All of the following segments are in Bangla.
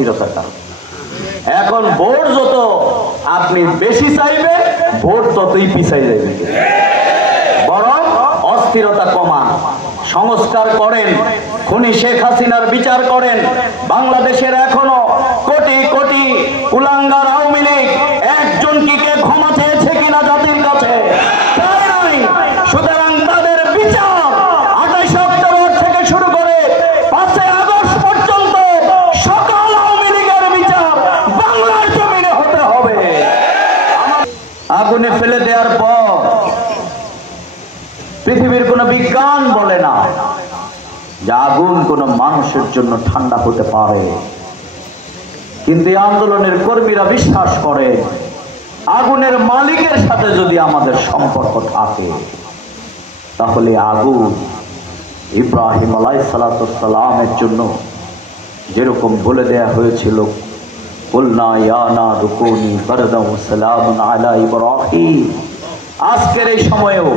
স্থিরতাটা। এখন ভোট যত আপনি বেশি চাইবেন, ভোট ততই পিছাই যাবে। বরং অস্থিরতা কমান, সংস্কার করেন, খুনি শেখ হাসিনার বিচার করেন। বাংলাদেশের এখনো কোটি কোটি কুলাঙ্গার আওয়ামী লীগ একজন কি কে ক্ষমা চেয়েছে কিনা জাতির কাছে? সুতরাং তাদের বিচার 28 অক্টোবর থেকে শুরু করে 5 আগস্ট পর্যন্ত সকল আওয়ামী লীগের বিচার বাংলার জমিনে হতে হবে। আগুনে ফেলে দেওয়ার পর পৃথিবীর কোন বিজ্ঞান বলে না যে আগুন কোন মানুষের জন্য ঠান্ডা হতে পারে, কিন্তু এই আন্দোলনের কর্মীরা বিশ্বাস করে আগুনের মালিকের সাথে যদি আমাদের সম্পর্ক থাকে তাহলে আগুন ইব্রাহিম আলাইহিসসালামের জন্য যেরকম বলে দেয়া হয়েছিল, কুলনা ইয়া নারু কুনি বারদান ওয়া সালামুন আলা ইব্রাহিম, আজকের এই সময়েও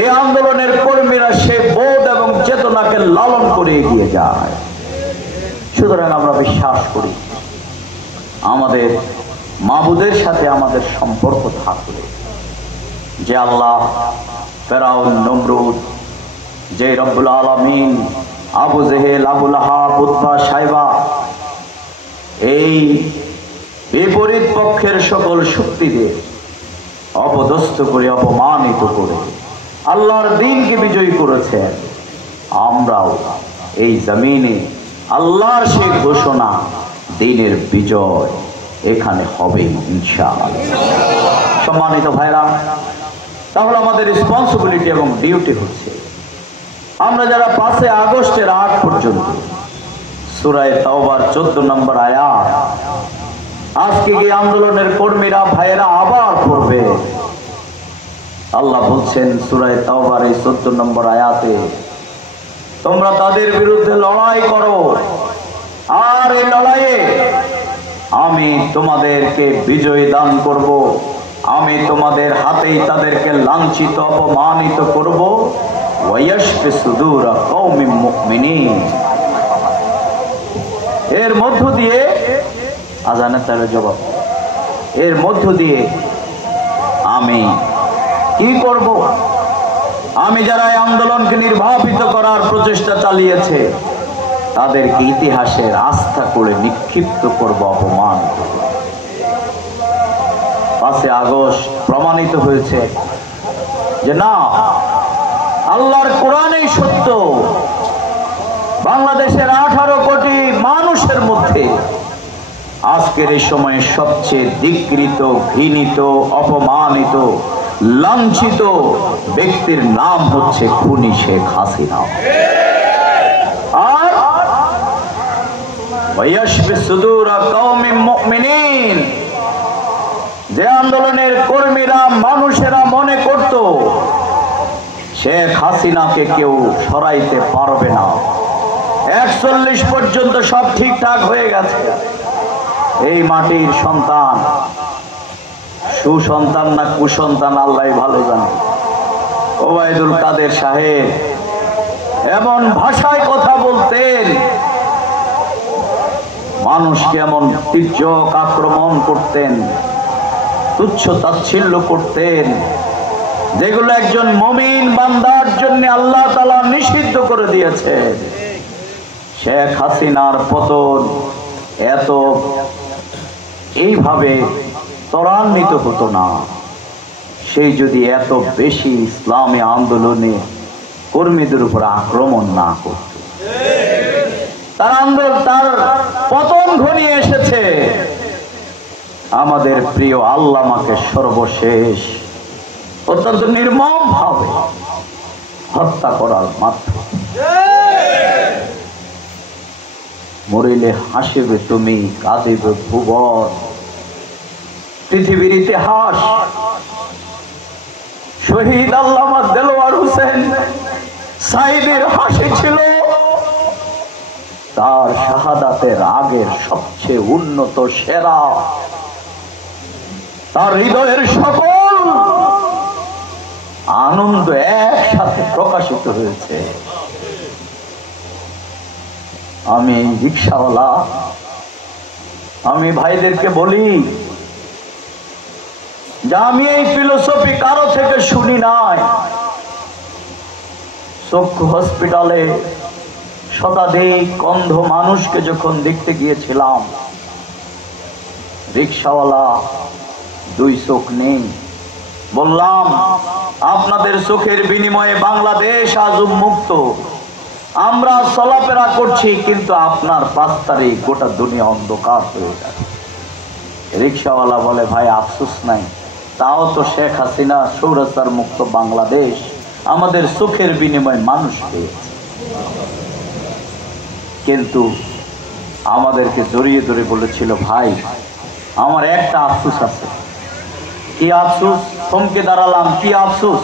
এই আন্দোলনের কর্মীরা সে বোধ এবং চেতনাকে লালন করে এগিয়ে যায়। সুতরাং আমরা বিশ্বাস করি আমাদের মাবুদের সাথে আমাদের সম্পর্ক থাকলে যে আল্লাহ, ফেরাউন, নমরুদ, যে রব্বুল আলামিন আবু জেহেল, আবু লাহাব, উতবা, সাইবা, এই বিপরীত পক্ষের সকল শক্তিদের অপদস্থ করে, অপমানিত করে আল্লাহর দ্বীনকে বিজয়ী করেছেন, আমরাও এই জমিনে আল্লাহর সেই ঘোষণা দ্বীনের বিজয় এখানে হবে ইনশাআল্লাহ। সম্মানিত ভাইরা, তাহলে আমাদের রেসপন্সিবিলিটি এবং ডিউটি হচ্ছে আমরা যারা 5 আগস্টের আগ পর্যন্ত সূরা তাওবার 14 নম্বর আয়াত আজকে এই আন্দোলনের কর্মীরা ভাইয়েরা আবার পড়বে। আল্লাহ বলছেন সূরা তাওবার এই 14 নম্বর আয়াতে, তোমরা তাদের বিরুদ্ধে লড়াই করো, আর এই লড়াইয়ে আমি তোমাদেরকে বিজয় দান করব, আমি তোমাদের হাতেই তাদেরকে লাঞ্ছিত অপমানিত করব। ওয়ায়াশফি সুদুর কওমিন মুমিনিন, এর মধ্য দিয়ে আজানের তার জবাব, এর মধ্য দিয়ে আমি কি করব? আমি যারা এই আন্দোলনকে নির্বাপিত করার প্রচেষ্টা চালিয়েছে তাদেরকে ইতিহাসের আস্থা করে নিক্ষিপ্ত করব, অপমান করব। 5 আগস্ট প্রমাণিত হয়েছে যে না, আল্লাহর কোরআনই সত্য। বাংলাদেশের 18 কোটি মানুষের মধ্যে আজকের এই সময়ে সবচেয়ে ধিক্কৃত, ঘৃণিত, অপমানিত, লাঞ্ছিত ব্যক্তির নাম হচ্ছে খুনি শেখ হাসিনা। আর ওয়ায়াশফি সুদুর কওমিন মুমিনিন, যে আন্দোলনের কর্মীরা, মানুষেরা মনে করত শেখ হাসিনাকে কেউ সরাইতে পারবে না, 41 পর্যন্ত সব ঠিকঠাক হয়ে গেছে, এই মাটির সন্তান সুসন্তান না কুসন্তান আল্লাহ ভালো জানে, ওবায়দুল কাদের সাহেব এমন ভাষায় কথা বলতেন, মানুষকে এমন তির্যক আক্রমণ করতেন, তুচ্ছ তাচ্ছিল্য করতেন, যেগুলো একজন মুমিন বান্দার জন্য আল্লাহ তাআলা নিষিদ্ধ করে দিয়েছে। শেখ হাসিনার পতন এত এইভাবে ত্বরান্বিত হতো না সেই যদি এত বেশি ইসলামী আন্দোলনে কর্মীদের উপর আক্রমণ না করত। তার পতন ঘনিয়ে এসেছে আমাদের প্রিয় আল্লামাকে সর্বশেষ অত্যন্ত নির্মম ভাবে হত্যা করার মাধ্যমে। মরিলে হাসিবে তুমি, কাঁদিবে ভুবন, পৃথিবীর ইতিহাস শহীদ আল্লামা দেলোয়ার হোসেন সাইদের হাসি ছিল তার শাহাদাতের আগের সবচেয়ে উন্নত সেরা। তার হৃদয়ের সকল আনন্দ একসাথে প্রকাশিত হয়েছে। আমি রিক্সাওয়ালা আমি ভাইদেরকে বলি যে আমি এই ফিলোসফি কারো থেকে শুনি নাই। চক্ষু হসপিটালে শতাধিক অন্ধ মানুষকে যখন দেখতে গিয়েছিলাম, রিক্সাওয়ালা দুই চোখ নেই, বললাম আপনাদের চোখের বিনিময়ে বাংলাদেশ আজ উন্মুক্ত, আমরা চলাফেরা করছি, কিন্তু আপনার 5 তারিখ গোটা দুনিয়া অন্ধকার হয়ে যাবে। রিক্সাওয়ালা বলে ভাই আফসোস নাই, তাও তো শেখ হাসিনা স্বৈরাচার মুক্ত বাংলাদেশ আমাদের চোখের বিনিময়ে মানুষ পেয়েছে। কিন্তু আমাদেরকে জড়িয়ে ধরে বলেছিল ভাই আমার একটা আফসোস আছে। কি আফসোস? থমকে দাঁড়ালাম, কি আফসোস?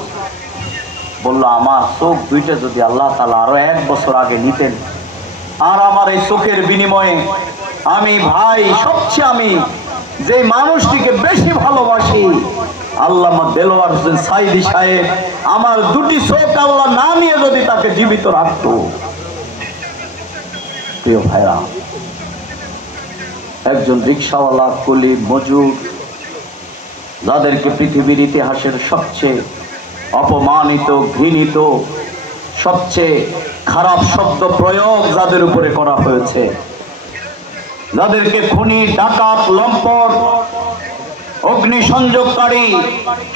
বললো আমার চোখ দুইটা যদি আল্লাহ তাআলা আরো 1 বছর আগে নিতেন, আর আমার এই চোখের বিনিময়ে আমি ভাই সবচেয়ে আমি যে মানুষটিকে বেশি ভালোবাসি আল্লামা দেলোয়ার হোসেন সাইদি সাহেব, আমার দুটি চোখ আল্লাহ না নিয়ে যদি তাকে জীবিত রাখত। প্রিয় ভাইরা, একজন রিক্সাওয়ালা, কুলি, মজুর, যাদেরকে পৃথিবীর ইতিহাসের সবচেয়ে অপমানিত, ঘৃণিত, সবচেয়ে খারাপ শব্দ প্রয়োগ যাদের উপরে করা হয়েছে, যাদেরকে খুনি, ডাকাত, লম্পট, অগ্নিসংযোগকারী,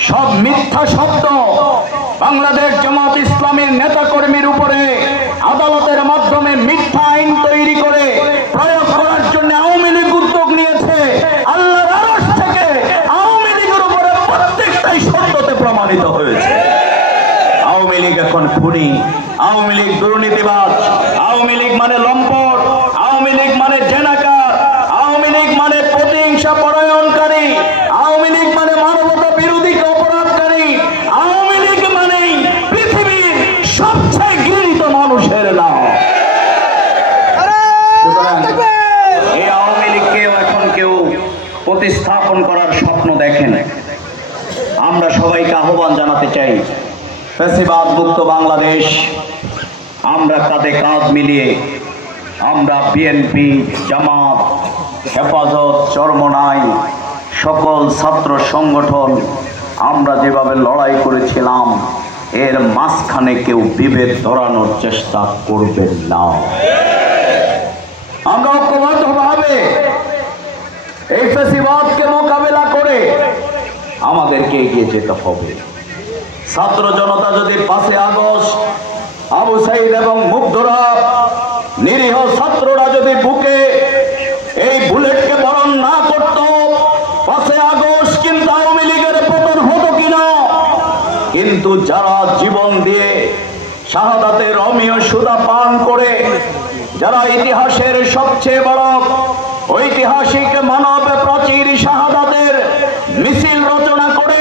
সব মিথ্যা শব্দ বাংলাদেশ জামাত ইসলামীর নেতাকর্মীর উপরে আদালতের মাধ্যমে মিথ্যা আইন তৈরি করে প্রয়োগ করার জন্য আওয়ামী লীগ উদ্যোগ নিয়েছে। আল্লাহর আরশ থেকে আওয়ামী লীগের উপরে প্রত্যেকটাই সত্যতে প্রমাণিত হয়েছে। আওয়ামী লীগ এখন খুনি, আওয়ামী লীগ দুর্নীতিবাজ, আওয়ামী লীগ মানে লম্পট, আওয়ামী লীগ মানে জেনাকার, আওয়ামী লীগ মানে প্রতিহিংসা পরায়ণকারী, আওয়ামী লীগ মানে মানবতা বিরোধী অপরাধকারী, আওয়ামী লীগ মানেই পৃথিবীর সবচেয়ে ঘৃণিত মানুষের নাম। এই আওয়ামী লীগকে এখন কেউ প্রতিস্থাপন করার স্বপ্ন দেখেন। আমরা সবাইকে আহ্বান জানাতে চাই, ফ্যাসিবাদ মুক্ত বাংলাদেশ, আমরা কাঁধে কাঁধ মিলিয়ে, আমরা বিএনপি, জামাত, হেফাজত, চরমনাই, সকল ছাত্র সংগঠন আমরা যেভাবে লড়াই করেছিলাম, এর মাঝখানে কেউ বিভেদ ধরানোর চেষ্টা করবেন না। আমরা ঐক্যবদ্ধভাবে এই ফ্যাসিবাদকে মোকাবেলা করে আমাদেরকে এগিয়ে যেতে হবে। ছাত্র জনতা যদি 5 আগস্ট আবু সাইদ এবং মুগ্ধরা, নিরীহ ছাত্ররা যদি বুকে এই বুলেটকে বরণ না করত, 5 আগস্ট কিন্তু আওয়ামী লীগের পতন হতো কিনা? কিন্তু যারা জীবন দিয়ে শাহাদাতের অমীয় সুধা পান করে, যারা ইতিহাসের সবচেয়ে বড় ঐতিহাসিক মানব প্রাচীর শাহাদাতের মিছিল রচনা করে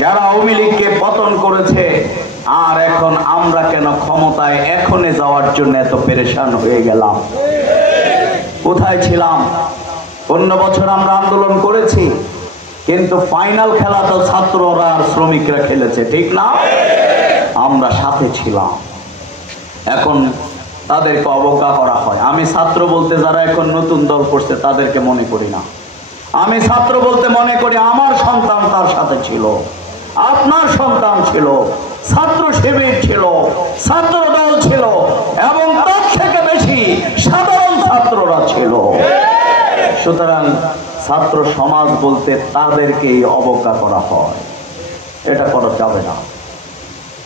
যারা আওয়ামী লীগকে পতন করেছে, আর এখন আমরা কেন ক্ষমতায় এখনে যাওয়ার জন্য এত পেরেশান হয়ে গেলাম? কোথায় ছিলাম? অন্য বছর আমরা আন্দোলন করেছি, কিন্তু ফাইনাল খেলা তো ছাত্ররা আর শ্রমিকরা খেলেছে, ঠিক না? আমরা সাথে ছিলাম। এখন তাদেরকে অবজ্ঞা করা হয়। আমি ছাত্র বলতে যারা এখন নতুন দল করছে তাদেরকে মনে করি না। আমি ছাত্র বলতে মনে করি আমার সন্তান তার সাথে ছিল, আপনার সন্তান ছিল, ছাত্র শিবির ছিল, ছাত্র দল ছিল, এবং তার থেকে বেশি সাধারণ ছাত্ররা ছিল। সুতরাং ছাত্র সমাজ বলতে তাদেরকেই অবজ্ঞা করা হয়, এটা করা যাবে না।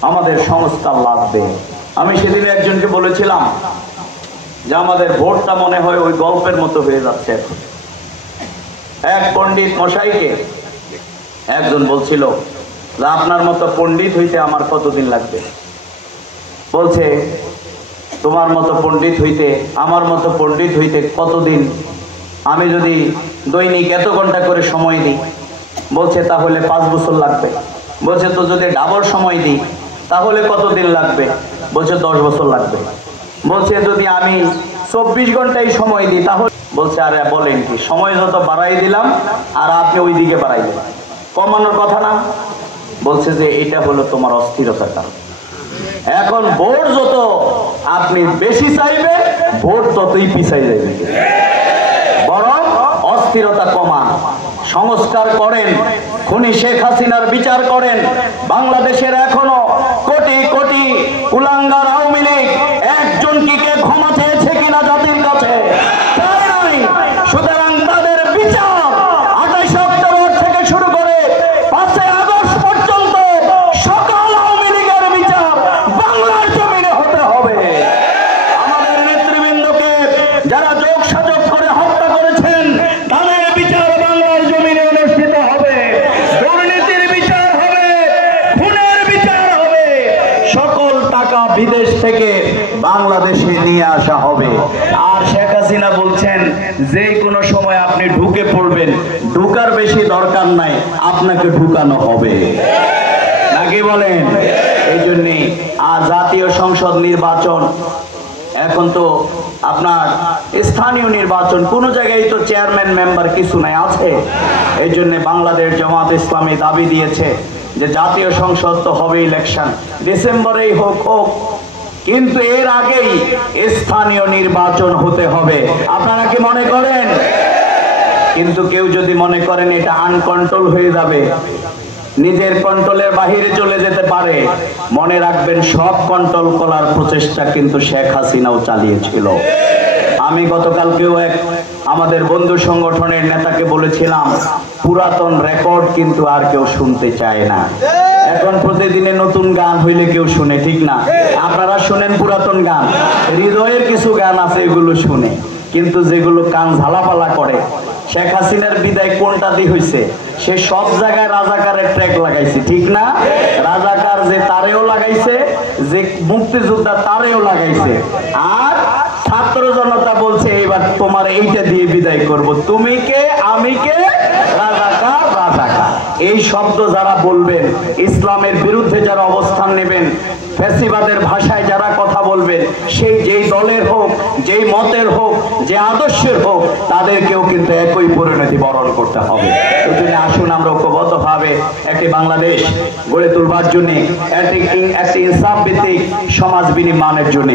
আমাদের সংস্কার লাগবে। আমি সেদিন একজনকে বলেছিলাম যে আমাদের ভোটটা মনে হয় ওই গল্পের মতো হয়ে যাচ্ছে এখন। এক পণ্ডিত মশাইকে একজন বলছিল যে আপনার মতো পণ্ডিত হইতে আমার কতদিন লাগবে? বলছে তোমার মতো পণ্ডিত হইতে, আমার মতো পণ্ডিত হইতে কতদিন? আমি যদি দৈনিক এত ঘন্টা করে সময় দিই, বলছে তাহলে 5 বছর লাগবে। বলছে তো যদি ডাবল সময় দিই তাহলে কতদিন লাগবে? বলছে 10 বছর লাগবে। বলছে যদি আমি 24 ঘন্টায় সময় দিই তাহলে, বলছে আরে বলেন কি, সময় যত বাড়াই দিলাম আর আপনি ওই দিকে বাড়াই দিলেন, কমানোর কথা না? বলছে যে এটা হলো তোমার অস্থিরতার কারণ। এখন ভোট যত আপনি বেশি চাইবে, ভোট ততই পিছাই যাবে, বরং অস্থিরতা কমান, সংস্কার করেন, খুনি শেখ হাসিনার বিচার করেন। বাংলাদেশের এখনো কোটি কোটি কুলাঙ্গার আওয়ামী লীগ একজন কি কে ক্ষমা চেয়েছে কিনা জাতির কাছে? সুতরাং তাদের বিচার 28 অক্টোবর থেকে শুরু করে 5 আগস্ট পর্যন্ত সকল আওয়ামী লীগের বিচার বাংলার জমিনে হতে হবে। আমাদের নেতৃবৃন্দকে যারা যোগ সাজগ করে হত্যা করেছেন তাদের বিচার বাংলার জমিনে অনুষ্ঠিত হবে। দুর্নীতির বিচার হবে, খুনের বিচার হবে, সকল টাকা বিদেশ থেকে বাংলাদেশে নিয়ে আসা হবে। আর শেখ হাসিনা বলছেন যে কোনো সময় আপনি ঢুকে পড়বেন, ঢুকার বেশি দরকার নাই, আপনাকে ঢুকানো হবে, নাকি বলেন? এই জন্যে আর জাতীয় সংসদ নির্বাচন, এখন তো আপনার স্থানীয় নির্বাচন, কোন জায়গায় তো চেয়ারম্যান মেম্বার কিছু নাই, আছে। এই জন্য বাংলাদেশ জামাত ইসলামী দাবি দিয়েছে যে জাতীয় সংসদ তো হবে, ইলেকশন ডিসেম্বরেই হোক, কিন্তু এর আগেই স্থানীয় নির্বাচন হতে হবে। আপনারা কি মনে করেন? কিন্তু কেউ যদি মনে করেন এটা আনকন্ট্রোল হয়ে যাবে, নিজের কন্ট্রোলের বাহিরে চলে যেতে পারে, মনে রাখবেন সব কন্ট্রোল করার প্রচেষ্টা কিন্তু শেখ হাসিনাও চালিয়েছিল। আমি গতকালকেও এক আমাদের বন্ধু সংগঠনের নেতাকে বলেছিলাম, পুরাতন রেকর্ড কিন্তু আর কেউ শুনতে চায় না। এখন প্রতিদিনে নতুন গান হইলে কেউ শুনে, ঠিক না? আপনারা শুনেন পুরাতন গান, হৃদয়ের কিছু গান আছে এগুলো শুনে, কিন্তু যেগুলো কান ঝালাপালা করে। শেখ হাসিনার বিদায় কোনটা দিয়ে হয়েছে? সে সব জায়গায় রাজাকারের ট্র্যাক লাগাইছে, ঠিক না? রাজাকার যে তারেও লাগাইছে, যে মুক্তিযোদ্ধা তারেও লাগাইছে। আর ছাত্র জনতা বলছে এবার তোমার এইটা দিয়ে বিদায় করব, তুমি কে আমি কে, রাজাকার রাজাকার। এই শব্দ যারা বলবেন, ইসলামের বিরুদ্ধে যারা অবস্থান নেবেন, ফ্যাসিবাদের ভাষায় যারা কথা বলবেন, সেই যেই দলের হোক, যেই মতের হোক, যে আদর্শের হোক, তাদেরকেও কিন্তু একই পরিণতি বরণ করতে হবে। এই জন্য আসুন আমরা ঐক্যবদ্ধভাবে একটি বাংলাদেশ গড়ে তুলবার জন্য, একটি ইনসাফ ভিত্তিক সমাজ বিনির্মাণের জন্য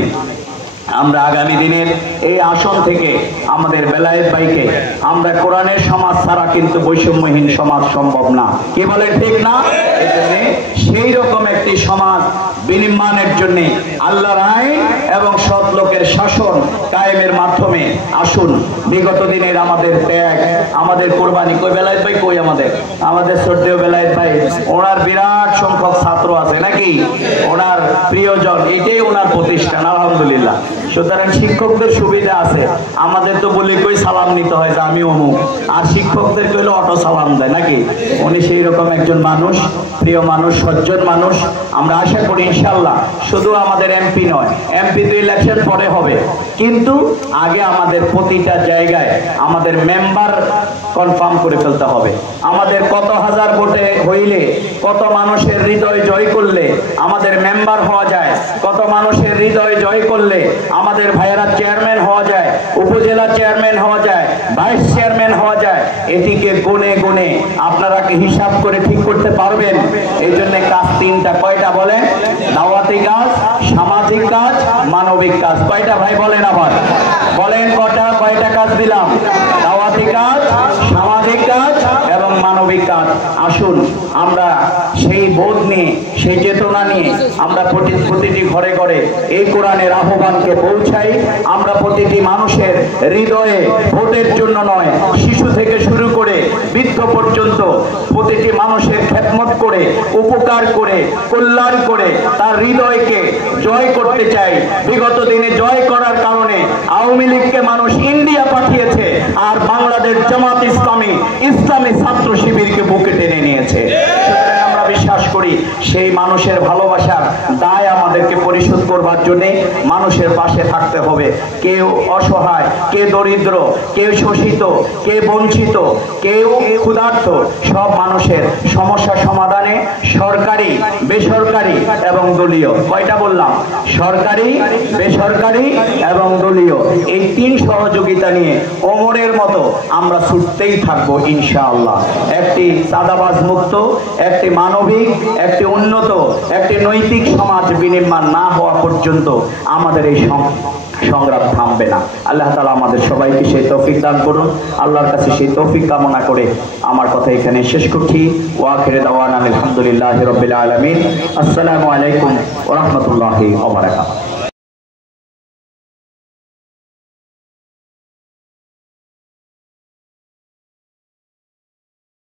আমরা আগামী দিনের এই আসন থেকে আমাদের বেলায়েত ভাইকে, আমরা কোরআনের সমাজ ছাড়া কিন্তু বৈষম্যহীন সমাজ সম্ভব না, কি বলেন, ঠিক না? এই জন্য সেই রকম একটি সমাজ বিনির্মাণের জন্য আল্লাহর আইন এবং সৎ লোকের শাসন কায়েমের মাধ্যমে আসুন বিগত দিনের আমাদের ত্যাগ, আমাদের কোরবানি। কই বেলায়েত ভাই, কই আমাদের শ্রদ্ধেয় বেলায়েত ভাই, ওনার বিরাট সংখ্যক ছাত্র আছে নাকি, ওনার প্রিয়জন, এটাই ওনার প্রতিষ্ঠান, আলহামদুলিল্লাহ। সুতরাং শিক্ষকদের সুবিধা আছে, আমাদের তো বলি কই সালাম নিতে হয় যে আমি অমুক, আর শিক্ষকদের কইলে অটো সালাম দেয় নাকি। উনি সেই রকম একজন মানুষ, প্রিয় মানুষ, সজ্জন মানুষ। আমরা আশা করি ইনশাল্লাহ শুধু আমাদের এমপি নয়, এমপি তো ইলেকশন পরে হবে, কিন্তু আগে আমাদের প্রতিটা জায়গায় আমাদের মেম্বার কনফার্ম করে ফেলতে হবে। আমাদের কত হাজার ভোটে হইলে, কত মানুষের হৃদয় জয় করলে আমাদের মেম্বার হওয়া যায়, কত মানুষের হৃদয় জয় করলে আমাদের ভাইয়েরা চেয়ারম্যান হওয়া যায়, উপজেলা চেয়ারম্যান হওয়া যায়, ভাইস চেয়ারম্যান হওয়া যায়, এটিকে গুনে গুনে আপনারা কি হিসাব করে ঠিক করতে পারবেন? এই জন্য কাজ তিনটা, কয়টা বলেন? দাওয়াতি কাজ, সামাজিক কাজ, মানবিক কাজ। কয়টা ভাই বলেন, আবার বলেন কয়টা কাজ দিলাম? দাওয়াতি কাজ, সামাজিক কাজ এবং মানবিক কাজ। আসুন আমরা সেই বোধ নিয়ে, সেই চেতনা নিয়ে আমরা প্রতিটি ঘরে ঘরে এই কোরআনের আহ্বানকে পৌঁছাই। আমরা প্রতিটি মানুষের হৃদয়ে ভোটের জন্য নয়, শিশু থেকে শুরু করে বৃদ্ধ পর্যন্ত প্রতিটি মানুষের খেদমত করে, উপকার করে, কল্যাণ করে তার হৃদয়কে জয় করতে চাই। বিগত দিনে জয় করার কারণে আওয়ামী লীগকে মানুষ ইন্ডিয়া পাঠিয়েছে, আর বাংলাদেশ জামাত ইসলামী ছাত্র শিবিরকে বুকে টেনে নিয়েছে। আমরা বিশ্বাস করি সেই মানুষের ভালোবাসার দায় আমাদেরকে পরিশোধ করবার জন্য মানুষের পাশে থাকতে হবে। কেউ অসহায়, কে দরিদ্র, কেউ শোষিত, কে বঞ্চিত, কেউ ক্ষুধার্ত, সব মানুষের সমস্যা সমাধানে সরকারি, বেসরকারি এবং দলীয়, কয়টা বললাম? সরকারি, বেসরকারি এবং দলীয়, এই তিন সহযোগিতা নিয়ে ওমরের মতো আমরা ছুটতেই থাকবো ইনশাআল্লাহ। একটি চাঁদাবাজ মুক্ত, একটি মানবিক, একটি উন্নত, একটি নৈতিক সমাজ বিনির্মাণ না হওয়া পর্যন্ত আমাদের এই সংগ্রাম থামবে না। আল্লাহ তাআলা আমাদের সবাইকে সেই তৌফিক দান করুন। আল্লাহর কাছে সেই তৌফিক কামনা করে আমার কথা এখানে শেষ করছি। ওয়া আখিরু দাওয়ানা আলহামদুলিল্লাহি রাব্বিল আলামিন। আসসালামু আলাইকুম ওয়া রাহমাতুল্লাহি ওয়া বারাকাতুহু।